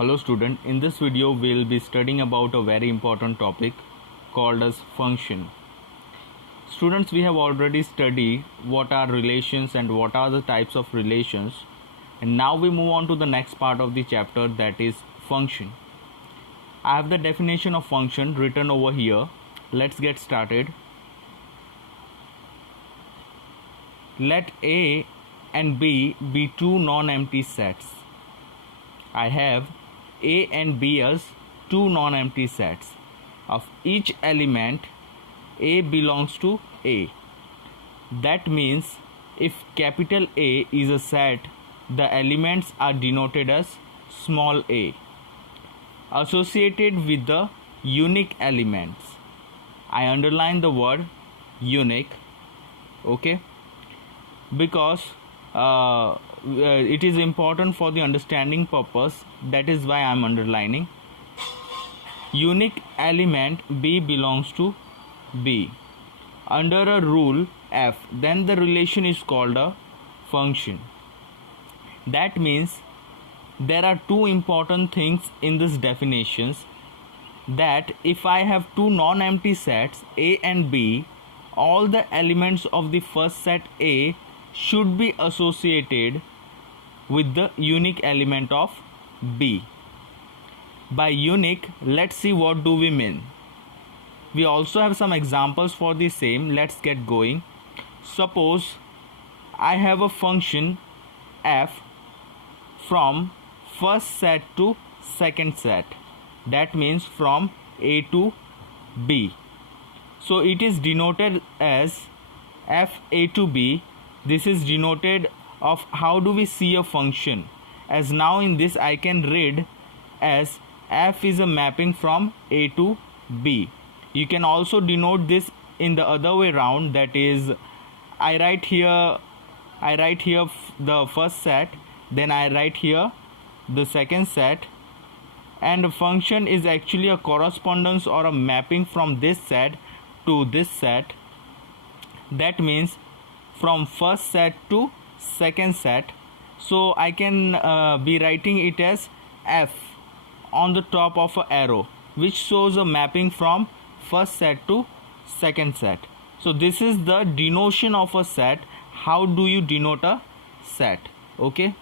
Hello student, in this video we will be studying about a very important topic called as function. Students, we have already studied what are relations and what are the types of relations, and now we move on to the next part of the chapter, that is function. I have the definition of function written over here. Let's get started. Let A and B be two non-empty sets. I have A and B as two non-empty sets. Of each element, A belongs to A. That means if capital A is a set, the elements are denoted as small a, associated with the unique elements. I underline the word unique, okay, because it is important for the understanding purpose. That is why I am underlining. Unique element B belongs to B under a rule F, then the relation is called a function. That means there are two important things in this definitions, that if I have two non-empty sets A and B, all the elements of the first set A should be associated with the unique element of B. By unique, let's see what do we mean. We also have some examples for the same. Let's get going. Suppose I have a function f from first set to second set, that means from A to B. So it is denoted as f A to B. This is denoted of how do we see a function, as now in this I can read as f is a mapping from A to B. You can also denote this in the other way round, that is I write here the first set, then I write here the second set, and the function is actually a correspondence or a mapping from this set to this set. That means from first set to second set. So I can be writing it as f on the top of an arrow, which shows a mapping from first set to second set. So this is the denotion of a set. How do you denote a set? Okay.